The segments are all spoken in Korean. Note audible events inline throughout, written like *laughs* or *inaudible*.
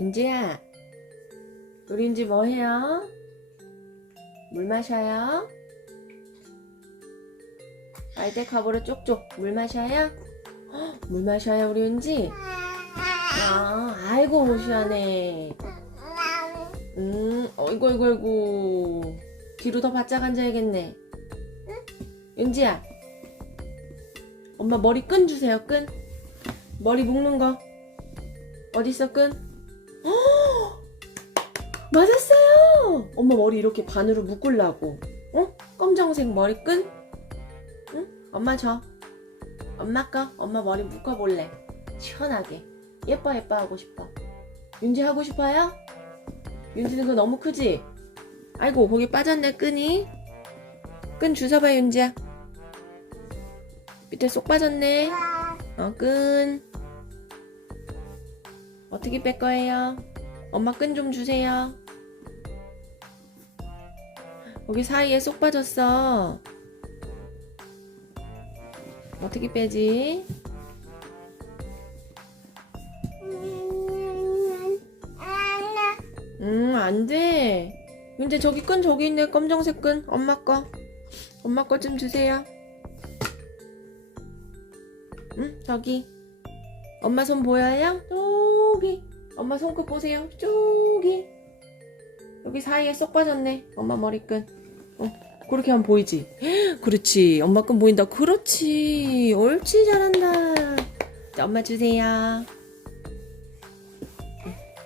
윤지야, 우리 윤지 뭐 해요? 물 마셔요? 알데카보로 쪽쪽 물 마셔요? 헉, 물 마셔요 우리 윤지? 아, 아이고 시원해. 음, 어이구 어이구 어이구. 뒤로 더 바짝 앉아야겠네. 윤지야, 엄마 머리 끈 주세요 끈. 머리 묶는 거. 어딨어 끈? 헉! 맞았어요! 엄마 머리 이렇게 반으로 묶으려고. 어? 검정색 머리 끈? 응? 엄마 줘. 엄마 거. 엄마 머리 묶어볼래. 시원하게. 예뻐 예뻐 하고 싶어. 윤지 하고 싶어요? 윤지는 그거 너무 크지? 아이고 거기 빠졌네 끈이. 끈 주워봐 윤지야. 밑에 쏙 빠졌네. 어 끈. 어떻게 뺄 거예요? 엄마 끈 좀 주세요. 여기 사이에 쏙 빠졌어. 어떻게 빼지? 음, 안 돼. 근데 저기 끈 저기 있네. 검정색 끈. 엄마 거. 엄마 거 좀 주세요. 응, 저기. 엄마 손 보여요? 저기. 엄마 손끝 보세요. 저기. 여기 사이에 쏙 빠졌네. 엄마 머리끈. 어, 그렇게 하면 보이지? *gasps* 그렇지. 엄마 끈 보인다. 그렇지. 옳지. 잘한다. 자, 엄마 주세요.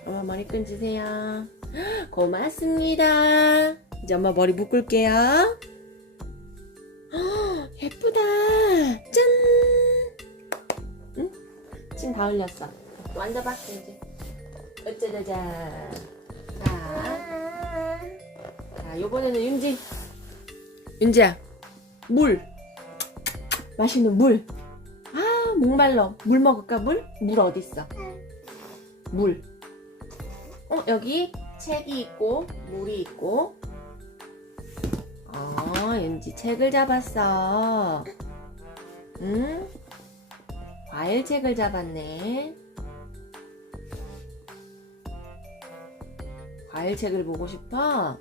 엄마 머리끈 주세요. *gasps* 고맙습니다. 이제 엄마 머리 묶을게요. 헉, *gasps* 예쁘다. 짠. 응? 침다 흘렸어. 앉아봐, 이제. 어쩌자자. 자, 자, 요번에는 윤지. 윤지야, 물. 맛있는 물. 아, 목말라. 물 먹을까, 물? 물 어딨어? 물. 어, 여기 책이 있고, 물이 있고. 어, 윤지 책을 잡았어. 응? 과일 책을 잡았네. 과일 책을 보고 싶어?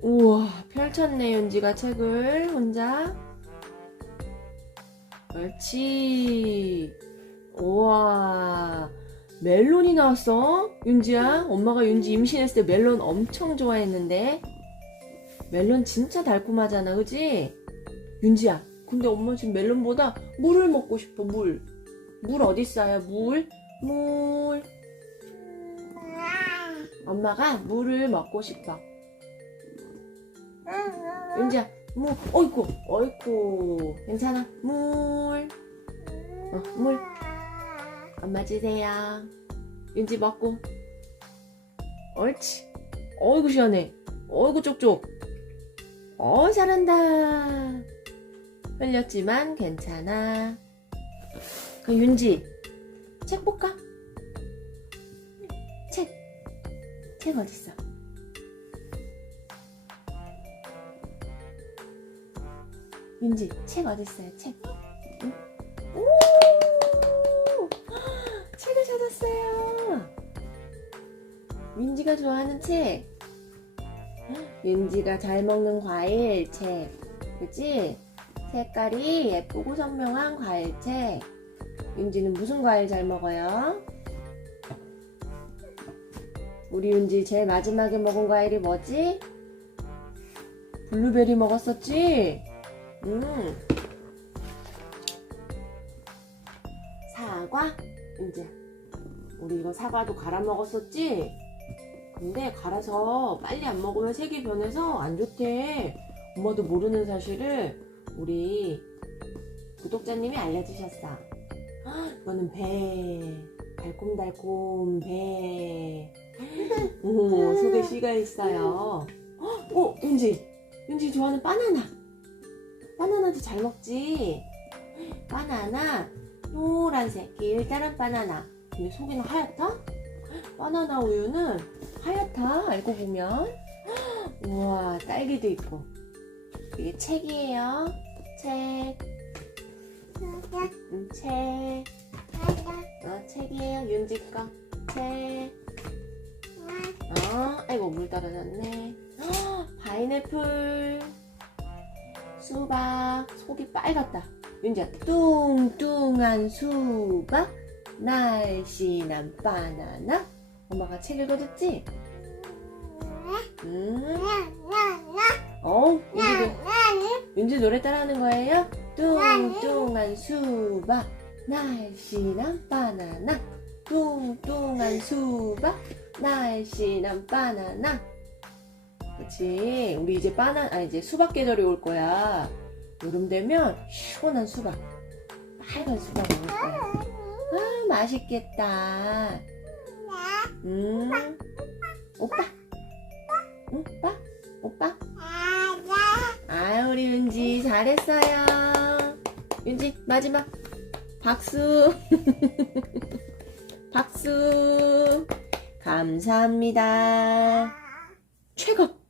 우와, 펼쳤네, 윤지가 책을 혼자. 옳지. 우와, 멜론이 나왔어? 윤지야? 엄마가 윤지 임신했을 때 멜론 엄청 좋아했는데. 멜론 진짜 달콤하잖아, 그지? 윤지야, 근데 엄마 지금 멜론보다 물을 먹고 싶어, 물. 물 어딨어요, 물? 물. 엄마가 물을 먹고 싶어. 윤지야, 물. 어이구, 어이구. 괜찮아. 물. 어, 물. 엄마 주세요. 윤지 먹고. 옳지. 어이구, 시원해. 어이구, 쪽쪽. 어, 잘한다. 흘렸지만 괜찮아. 그 윤지, 책 볼까? 책 어딨어? 윤지, 책 어딨어요? 책. 응? 오! *gasps* 책을 찾았어요. 윤지가 좋아하는 책. 윤지가 잘 먹는 과일 책. 그치? 색깔이 예쁘고 선명한 과일 책. 윤지는 무슨 과일 잘 먹어요? 우리 윤지 제일 마지막에 먹은 과일이 뭐지? 블루베리 먹었었지? 음. 사과? 윤지. 우리 이거 사과도 갈아 먹었었지? 근데 갈아서 빨리 안 먹으면 색이 변해서 안 좋대. 엄마도 모르는 사실을 우리 구독자님이 알려주셨어. 헉, 이거는 배. 달콤달콤 배. 오, 속에 씨가 있어요. 헉, 오, 윤지. 윤지 좋아하는 바나나. 바나나도 잘 먹지. 바나나, 노란색, 길다란 바나나. 근데 속에는 하얗다? 바나나 우유는 하얗다, 알고 보면. 헉, 우와, 딸기도 있고. 이게 책이에요. 책. 음, 책. 어, 책이에요. 윤지 거. 책. 어, 아이고, 물 떨어졌네. 어, 파인애플. 수박. 속이 빨갛다. 윤지야, 뚱뚱한 수박. 날씬한 바나나. 엄마가 책 읽어줬지? 음. 어, 윤지 노래 따라하는 거예요? 뚱뚱한 수박. 날씬한 바나나. 뚱뚱한 수박. 날씬한 바나나. 그치. 우리 이제 바나, 아, 이제 수박 계절이 올 거야. 여름 되면 시원한 수박. 빨간 수박 먹을 거야. 아, 맛있겠다. 음. 오빠. 응, 오빠? 오빠? 아, 우리 윤지 잘했어요. 윤지, 마지막. 박수. *laughs* 박수. 감사합니다. 최고.